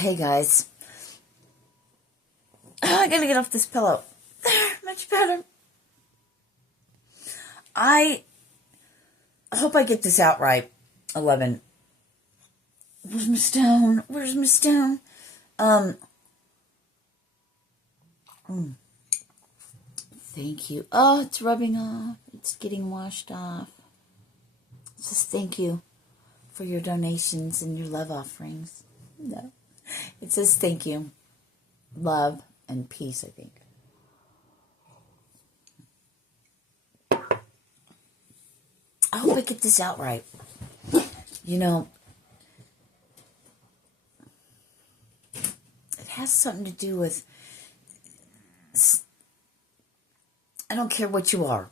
Hey guys. I gotta get off this pillow. There, much better. I hope I get this out right. 11. Where's my stone? Where's my stone? Thank you. Oh, it's rubbing off. It's getting washed off. Just thank you for your donations and your love offerings. No. It says thank you. Love and peace, I think. I hope I get this out right. You know, it has something to do with, I don't care what you are,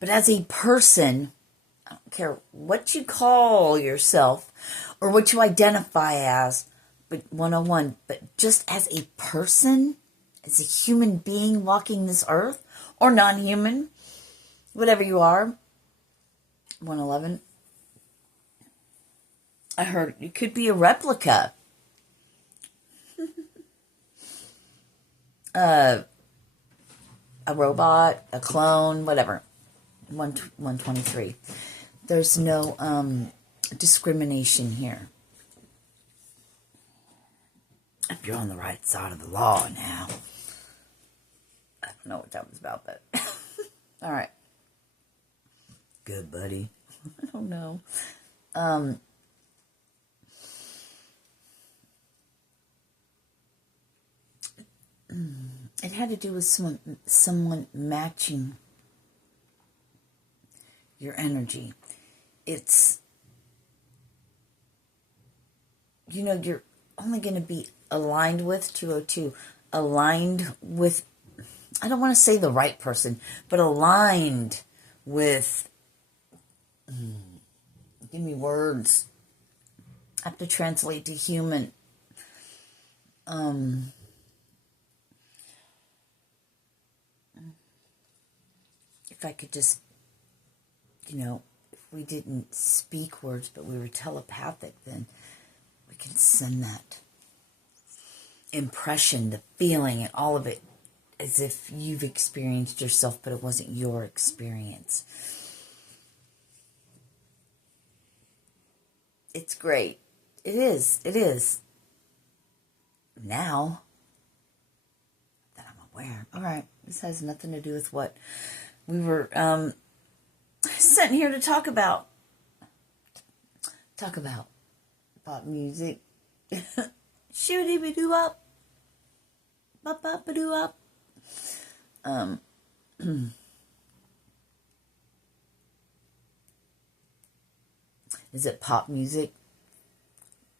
but as a person, I don't care what you call yourself or what you identify as, but 101, but just as a person, as a human being walking this earth, or non-human, whatever you are, 111, I heard it could be a replica. A robot, a clone, whatever. 123. There's no discrimination here. If you're on the right side of the law now. I don't know what that was about, but all right. Good, buddy. I don't know. It had to do with someone matching your energy. It's, you know, you're only going to be aligned with 202, aligned with, I don't want to say the right person, but aligned with, give me words. I have to translate to human. If I could just, you know, if we didn't speak words, but we were telepathic, then we can send that impression, the feeling, and all of it as if you've experienced yourself, but it wasn't your experience. It's great. It is. It is. Now that I'm aware. All right. This has nothing to do with what we were sent here to talk about. Talk about pop music. Shoo-dee-be-doo-up. Bop-bop-ba-doo-up. Is it pop music?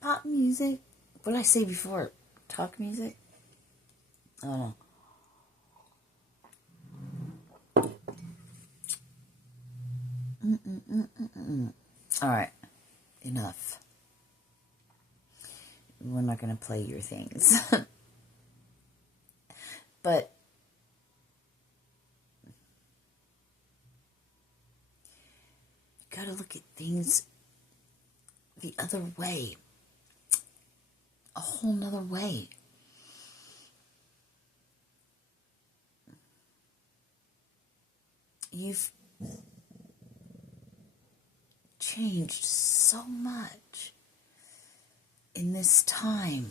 Pop music? What did I say before? Talk music? I don't know. All right, enough. We're not going to play your things. But you got to look at things the other way. A whole nother way. You've changed so much in this time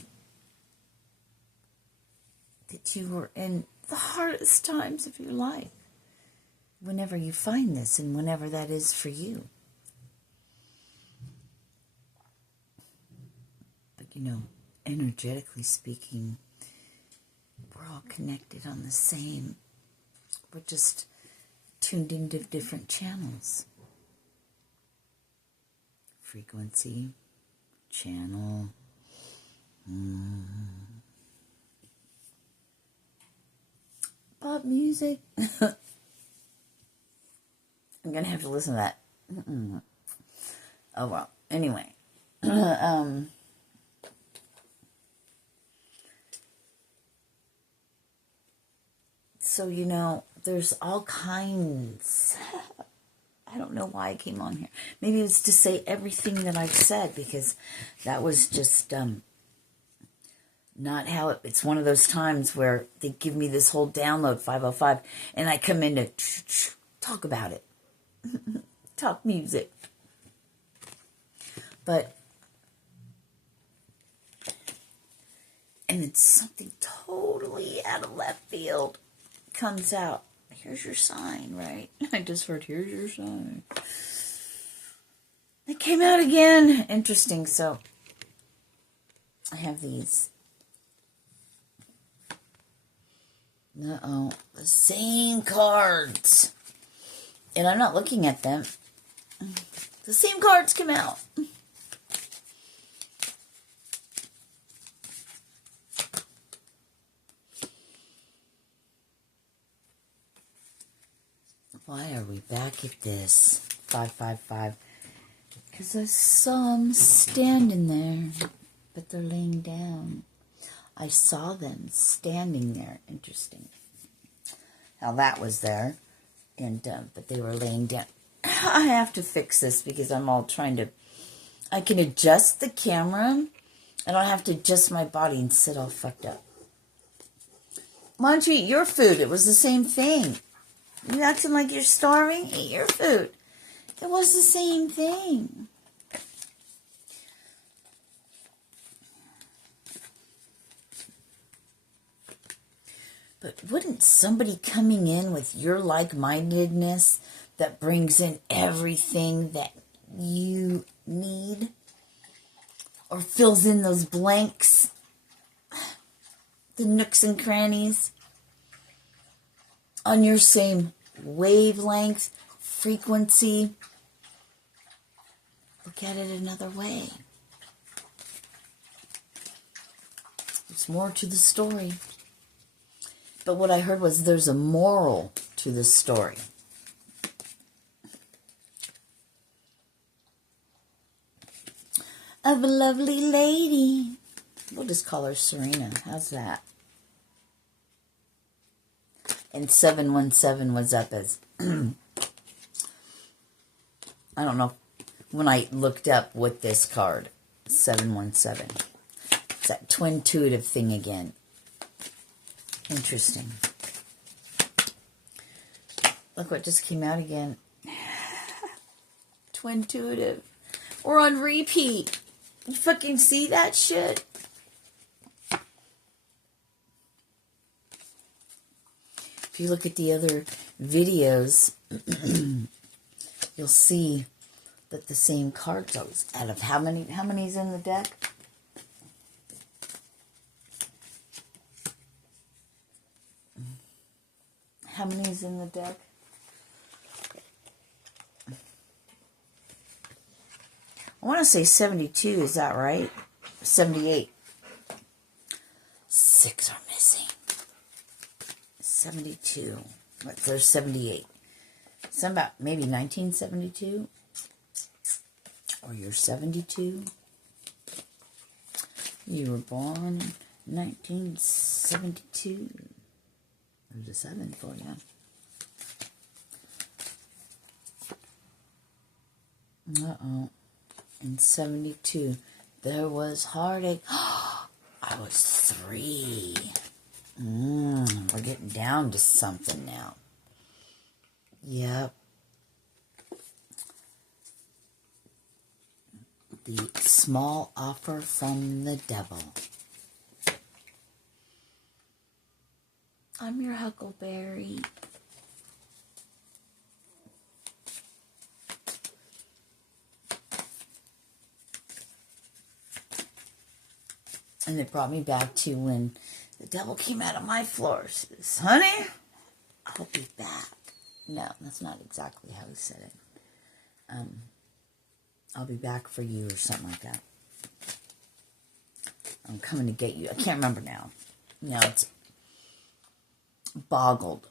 that you were in the hardest times of your life. Whenever you find this and whenever that is for you. But you know, energetically speaking, we're all connected on the same. We're just tuned into different channels. Frequency, channel. Pop music. I'm going to have to listen to that. Oh, well. Anyway. So, you know, there's all kinds. I don't know why I came on here. Maybe it was to say everything that I've said, because that was just Not how it's one of those times where they give me this whole download 505 and I come in to talk about it. Talk music. But, and it's something totally out of left field comes out. Here's your sign, right? I just heard, here's your sign. It came out again. Interesting. So, I have these. Uh-oh. The same cards. And I'm not looking at them. The same cards come out. Why are we back at this? 555. Because I saw them standing there. But they're laying down. I saw them standing there. Interesting. How that was there. And but they were laying down. I have to fix this because I'm all trying to... I can adjust the camera. I don't have to adjust my body and sit all fucked up. Why don't you eat your food? It was the same thing. You acting like you're starving? Eat your food. It was the same thing. But wouldn't somebody coming in with your like-mindedness that brings in everything that you need or fills in those blanks, the nooks and crannies, on your same wavelength, frequency, look at it another way. There's more to the story. But what I heard was there's a moral to this story. Of a lovely lady. We'll just call her Sirena. How's that? And 717 was up as... I don't know. When I looked up with this card, 717. It's that twin-intuitive thing again. Interesting. Look what just came out again. Twin-intuitive. We're on repeat. You fucking see that shit? If you look at the other videos, you'll see that the same card goes out of how many's in the deck? How many's in the deck? I want to say 72, is that right? 78. 6 are missing. 72. There's 78. Some about maybe 1972. Or you're 72. You were born in 1972. There's a 7 for you. Uh-oh. In 72, there was heartache. I was 3. We're getting down to something now. Yep. The small offer from the devil. I'm your huckleberry. And it brought me back to when the devil came out of my floor. Says, honey, I'll be back. No, that's not exactly how he said it. I'll be back for you or something like that. I'm coming to get you. I can't remember now. No, it's garbled.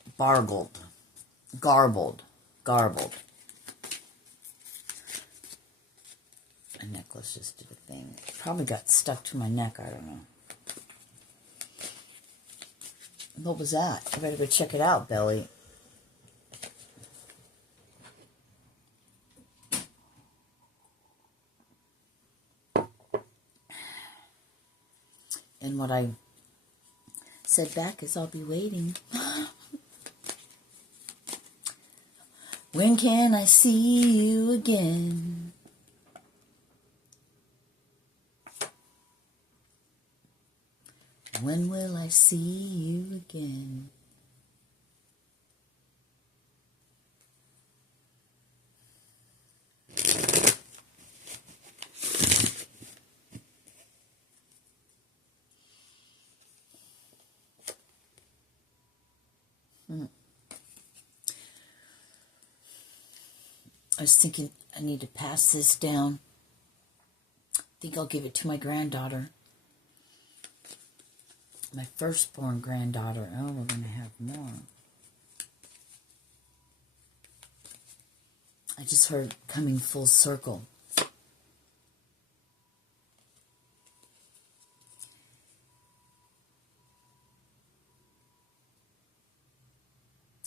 My necklace just did a thing. It probably got stuck to my neck. I don't know. What was that? I better go check it out, Belly. And what I said back is, I'll be waiting. When can I see you again? When will I see you again? I was thinking I need to pass this down. I think I'll give it to my granddaughter. My firstborn granddaughter. Oh, we're going to have more. I just heard coming full circle.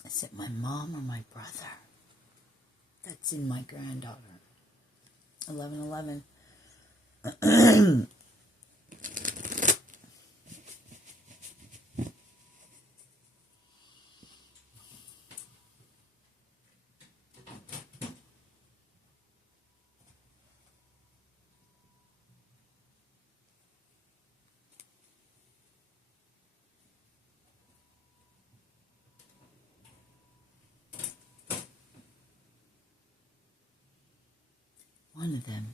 Is it my mom or my brother that's in my granddaughter? 1111. One of them.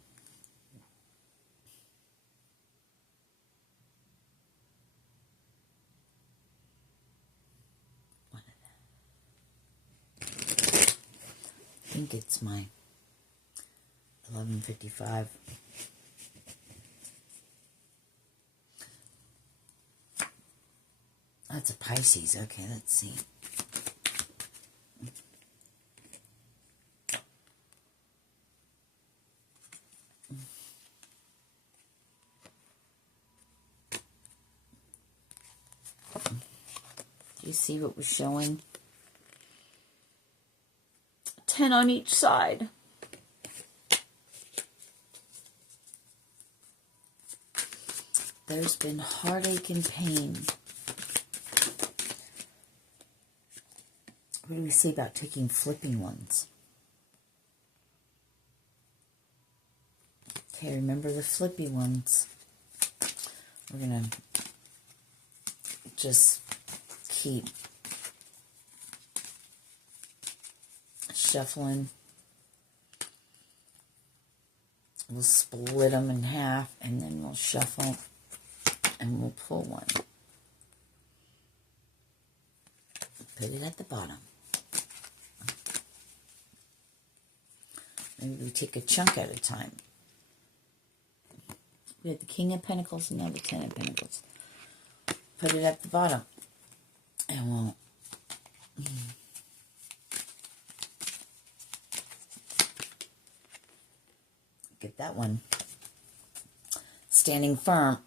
One of them. I think it's my 11:55. That's a Pisces. Okay, let's see. Do you see what was showing? 10 on each side. There's been heartache and pain. What do we say about taking flippy ones? Okay, remember the flippy ones. We're going to just keep shuffling. We'll split them in half, and then we'll shuffle, and we'll pull one. Put it at the bottom. Maybe we take a chunk at a time. We had the King of Pentacles and now the Ten of Pentacles. Put it at the bottom. And we'll... Get that one. Standing firm.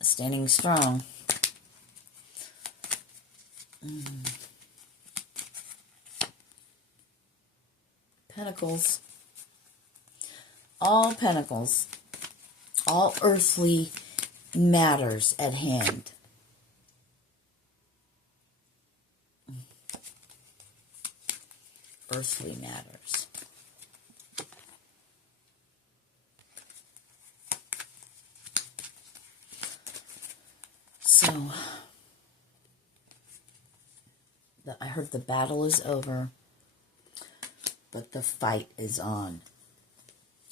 Standing strong. Pentacles. All pentacles. All earthly matters at hand. Earthly matters. So, I heard the battle is over, but the fight is on.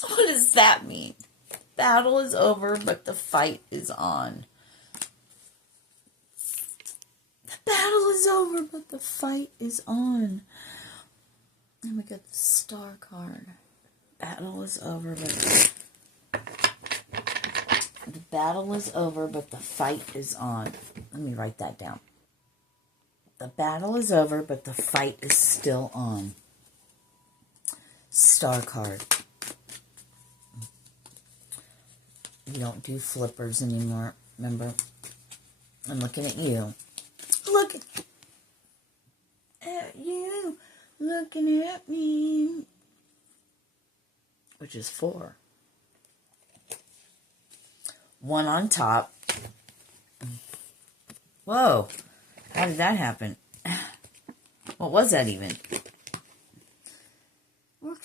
What does that mean? Battle is over, but the fight is on. The battle is over, but the fight is on. And we got the Star card. Battle is over, but the battle is over, but the fight is on. Let me write that down. The battle is over, but the fight is still on. Star card. You don't do flippers anymore. Remember? I'm looking at you. Look at you. Looking at me. Which is 4. one on top. Whoa, how did that happen? What was that even?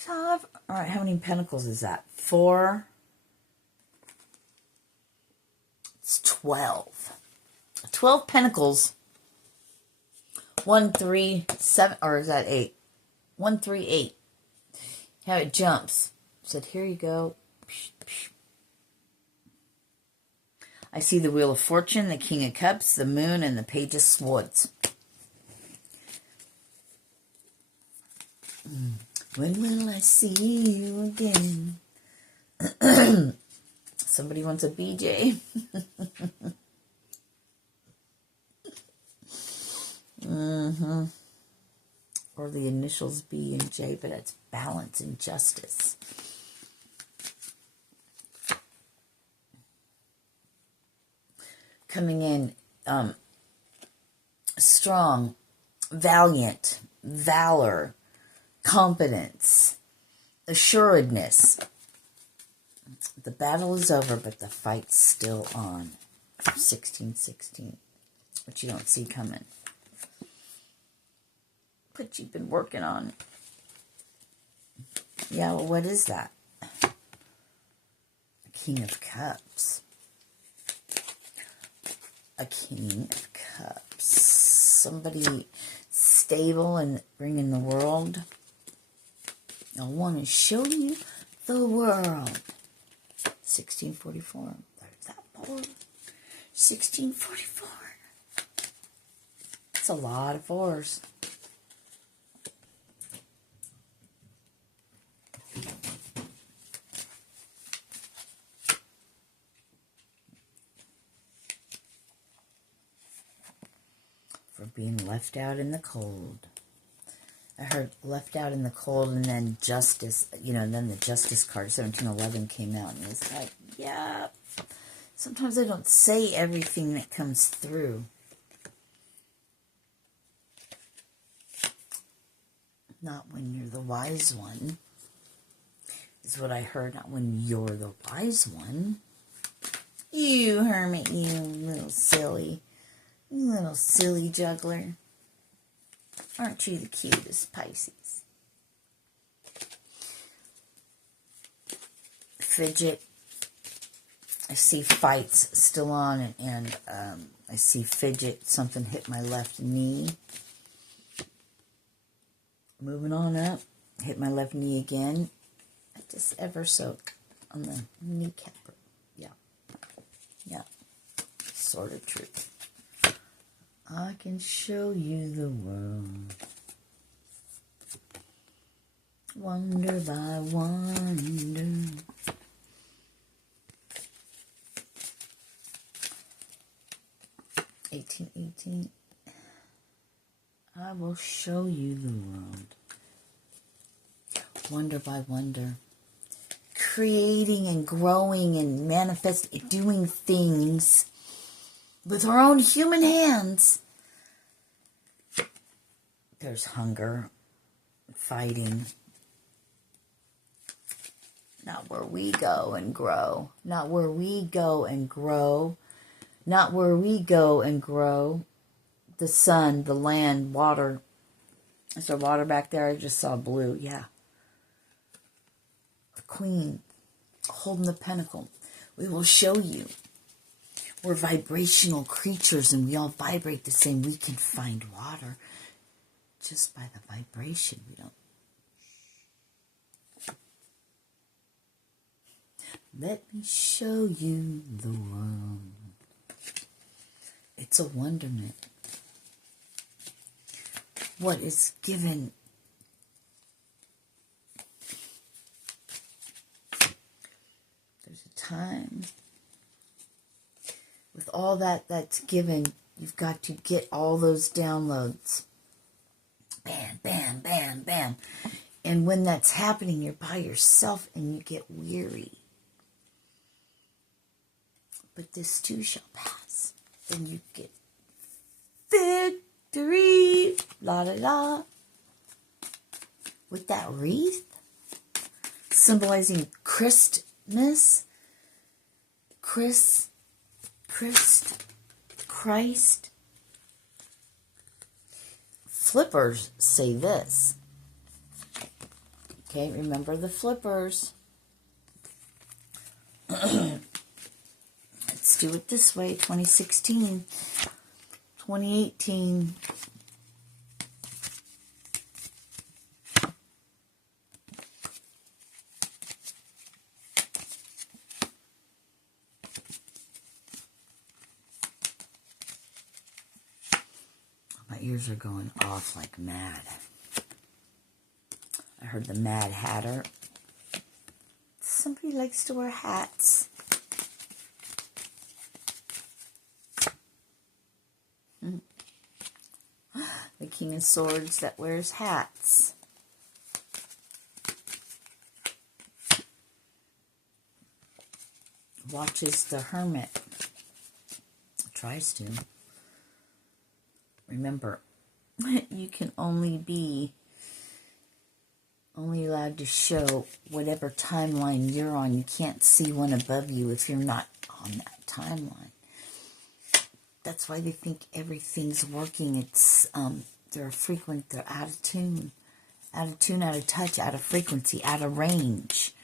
All right, how many pentacles is that? 4. It's 12. 12 pentacles. 1, 3, 7, or is that 8? 1, 3, 8. How it jumps. Said, here you go. I see the Wheel of Fortune, the King of Cups, the Moon, and the Page of Swords. When will I see you again? Somebody wants a BJ. Or the initials B and J, but it's balance and justice. Coming in strong, valiant, valor, competence, assuredness. The battle is over, but the fight's still on. 1616, which you don't see coming. But you've been working on. Yeah, well, what is that? The King of Cups. A King of Cups. Somebody stable and bringing the world. I want to show you the world. 1644. There's that board. 1644. That's a lot of 4s. For being left out in the cold. I heard left out in the cold, and then justice, then the justice card, 1711, came out, and it's like, yeah, sometimes I don't say everything that comes through. Not when you're the wise one, is what I heard, not when you're the wise one. You hermit, you little silly juggler. Aren't you the cutest, Pisces? Fidget. I see fights still on, and I see fidget. Something hit my left knee. Moving on up. Hit my left knee again. Just ever so on the kneecap. Yeah. Yeah. Sort of true. I can show you the world, wonder by wonder. $18.18. I will show you the world, wonder by wonder. Creating and growing and manifesting, doing things with our own human hands. There's hunger, fighting. Not where we go and grow. Not where we go and grow. Not where we go and grow. The sun, the land, water. Is there water back there? I just saw blue. Yeah. The Queen holding the pentacle. We will show you. We're vibrational creatures, and we all vibrate the same. We can find water just by the vibration. We don't. Let me show you the world. It's a wonderment. What is given. There's a time. With all that's given, you've got to get all those downloads. Bam, bam, bam, bam. And when that's happening, you're by yourself and you get weary. But this too shall pass. Then you get victory. La la la. With that wreath, symbolizing Christmas. Christ. Flippers say this. Okay, remember the flippers. Let's do it this way. 2016, 2018. My ears are going off like mad. I heard the Mad Hatter. Somebody likes to wear hats. The King of Swords that wears hats. Watches the Hermit. Tries to. Remember, you can only allowed to show whatever timeline you're on. You can't see one above you if you're not on that timeline. That's why they think everything's working. It's they're frequent, they're out of tune, out of touch, out of frequency, out of range.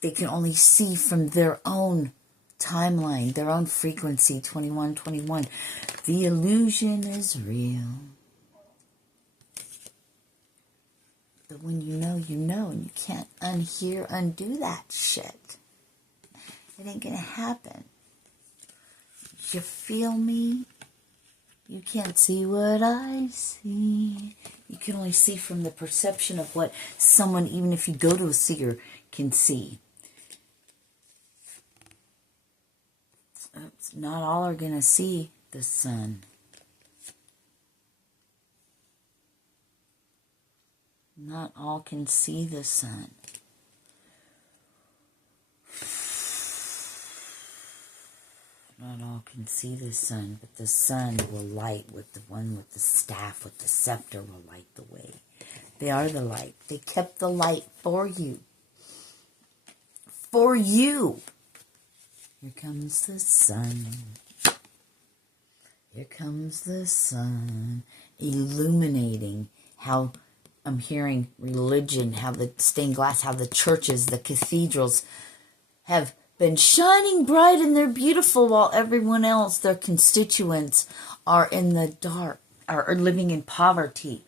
They can only see from their own timeline, their own frequency, 2121. The illusion is real. But when you know, and you can't undo that shit. It ain't gonna happen. You feel me? You can't see what I see. You can only see from the perception of what someone, even if you go to a seer, can see. Not all are gonna see the sun. Not all can see the sun. Not all can see the sun, but the sun will light with the one with the staff, with the scepter will light the way. They are the light. They kept the light for you. For you. Here comes the sun. Here comes the sun. Illuminating how I'm hearing religion, how the stained glass, how the churches, the cathedrals have been shining bright and they're beautiful while everyone else, their constituents, are in the dark, are living in poverty.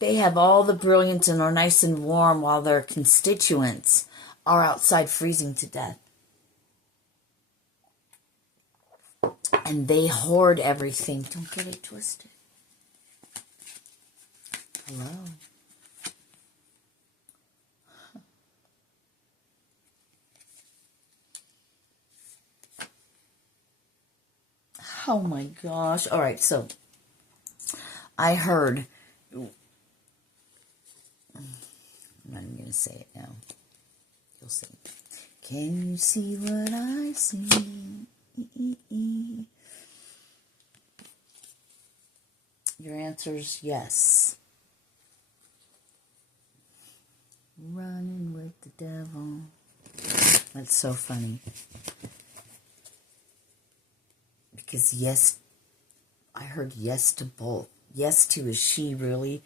They have all the brilliance and are nice and warm while their constituents are outside freezing to death. And they hoard everything. Don't get it twisted. Hello. Oh my gosh. All right, so I heard, I'm not even going to say it now. You'll see. Can you see what I see? Your answer's yes. Running with the devil. That's so funny. Because yes, I heard yes to both. Yes to, is she really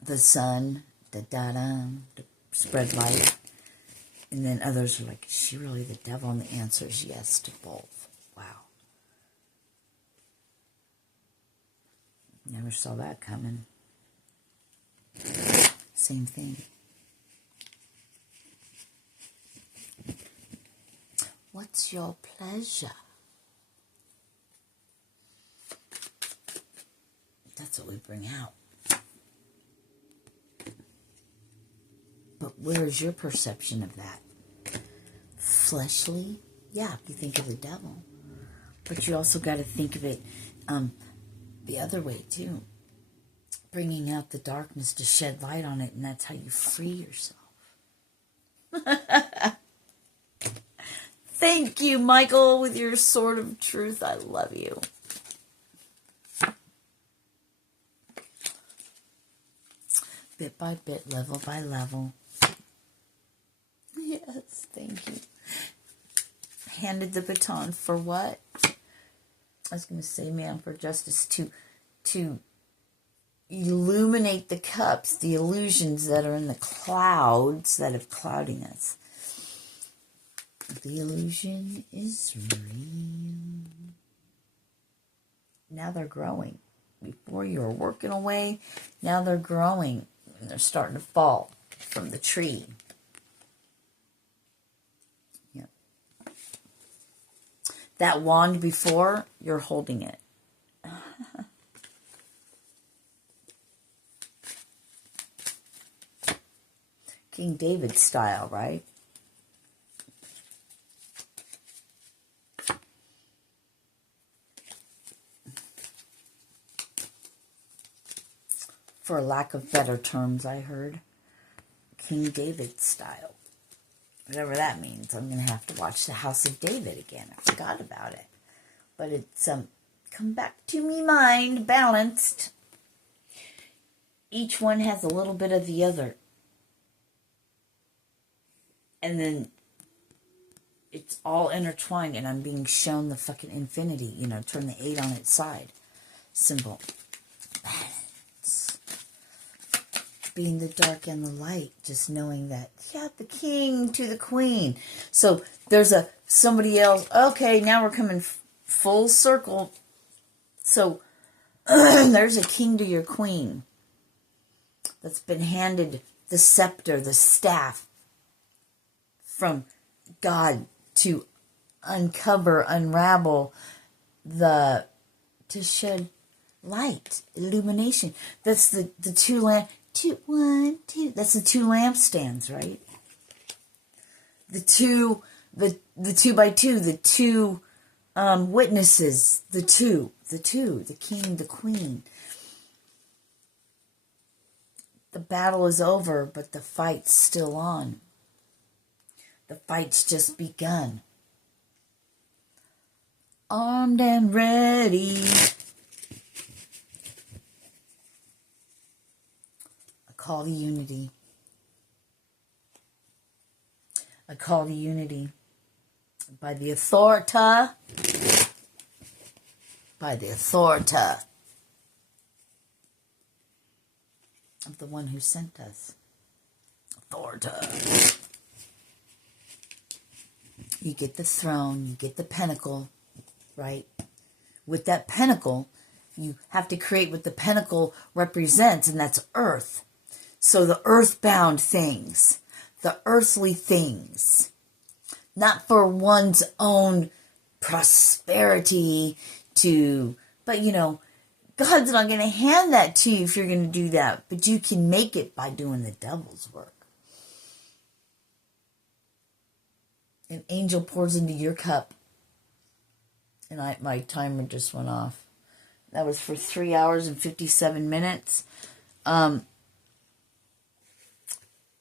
the sun, the spread light? And then others are like, is she really the devil? And the answer is yes to both. Wow. Never saw that coming. Same thing. What's your pleasure? That's what we bring out. But where is your perception of that? Fleshly? Yeah, you think of the devil. But you also got to think of it the other way, too. Bringing out the darkness to shed light on it, and that's how you free yourself. Thank you, Michael, with your sword of truth. I love you. Bit by bit, level by level. Yeah. Yes, thank you. Handed the baton for what? I was going to say, man, for justice, to illuminate the cups, the illusions that are in the clouds that are clouding us. The illusion is real. Now they're growing. Before you were working away, now they're growing. And they're starting to fall from the tree. Yep. That wand before, you're holding it. King David style, right? For lack of better terms, I heard. King David style. Whatever that means. I'm going to have to watch The House of David again. I forgot about it. But it's come back to me mind, balanced. Each one has a little bit of the other. And then it's all intertwined, and I'm being shown the fucking infinity. You know, turn the 8 on its side. Symbol. Balance. Being the dark and the light. Just knowing that, yeah, the king to the queen. So there's somebody else. Okay, now we're coming full circle. So there's a king to your queen that's been handed the scepter, the staff from God to uncover, unravel, to shed light, illumination. That's the two that's the 2 lampstands, right? The 2 by 2, the 2 witnesses, the king, the queen. The battle is over, but the fight's still on. The fight's just begun. Armed and ready. A call to unity. A call to unity. By the authority. Of the one who sent us. Authority. You get the throne, you get the pinnacle, right? With that pinnacle, you have to create what the pinnacle represents, and that's earth. So the earthbound things, the earthly things, not for one's own prosperity but you know, God's not going to hand that to you if you're going to do that, but you can make it by doing the devil's work. An angel pours into your cup. And my timer just went off. That was for 3 hours and 57 minutes. And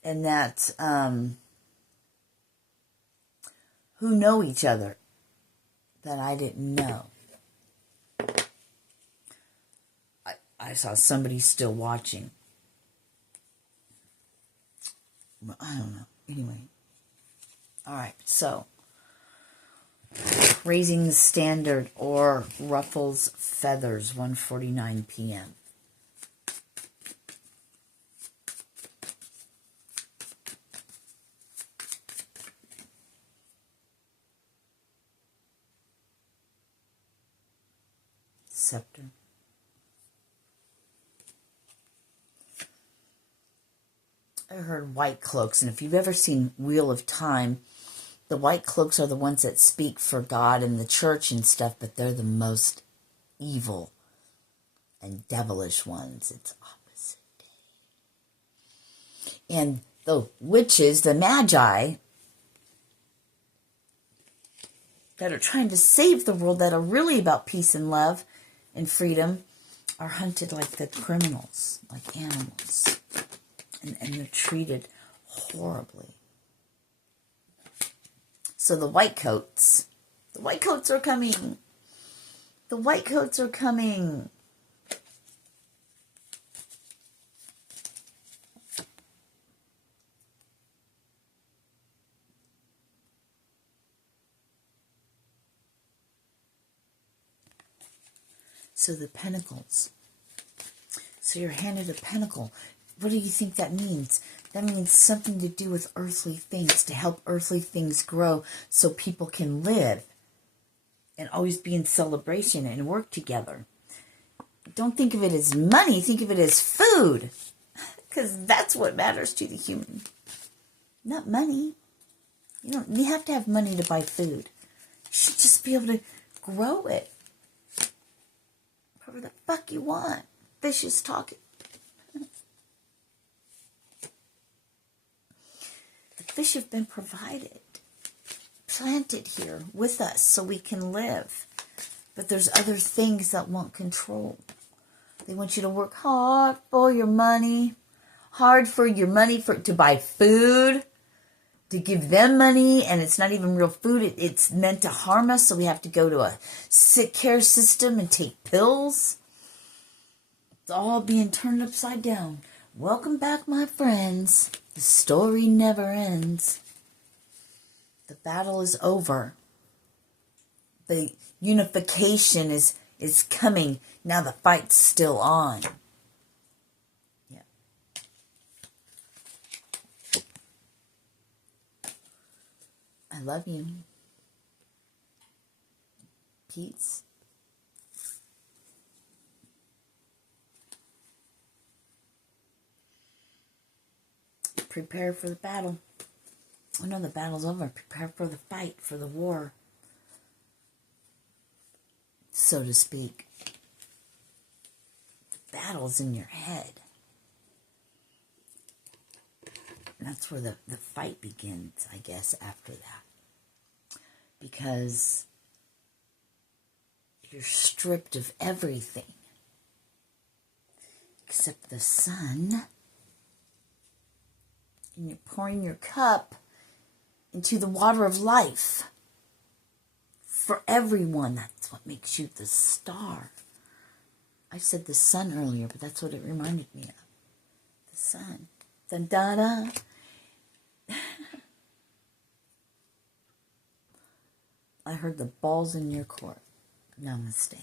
that's who know each other that I didn't know. I saw somebody still watching. I don't know. Anyway. All right, so Raising the Standard or Ruffles Feathers, 1:49 p.m. Scepter. I heard white cloaks, and if you've ever seen Wheel of Time, the white cloaks are the ones that speak for God and the church and stuff, but they're the most evil and devilish ones. It's opposite day. And the witches, the magi, that are trying to save the world, that are really about peace and love and freedom, are hunted like the criminals, like animals. And they're treated horribly. So the white coats are coming. The white coats are coming. So the pentacles. So you're handed a pentacle. What do you think that means? That means something to do with earthly things, to help earthly things grow so people can live and always be in celebration and work together. Don't think of it as money. Think of it as food. Because that's what matters to the human. Not money. You have to have money to buy food. You should just be able to grow it. Whatever the fuck you want. Fish is talking. The fish have been provided. Planted here with us so we can live. But there's other things that want control. They want you to work hard for your money. Hard for your money to buy food. To give them money. And it's not even real food. It's meant to harm us. So we have to go to a sick care system and take pills. It's all being turned upside down. Welcome back, my friends. The story never ends. The battle is over. The unification is coming. Now the fight's still on. Yeah. I love you. Peace. Prepare for the battle. Oh no, the battle's over. Prepare for the fight, for the war. So to speak. The battle's in your head. And that's where the fight begins, I guess, after that. Because you're stripped of everything. Except the sun. And you're pouring your cup into the water of life. For everyone, that's what makes you the star. I said the sun earlier, but that's what it reminded me of. The sun. Dun da da. I heard the balls in your court. Namaste.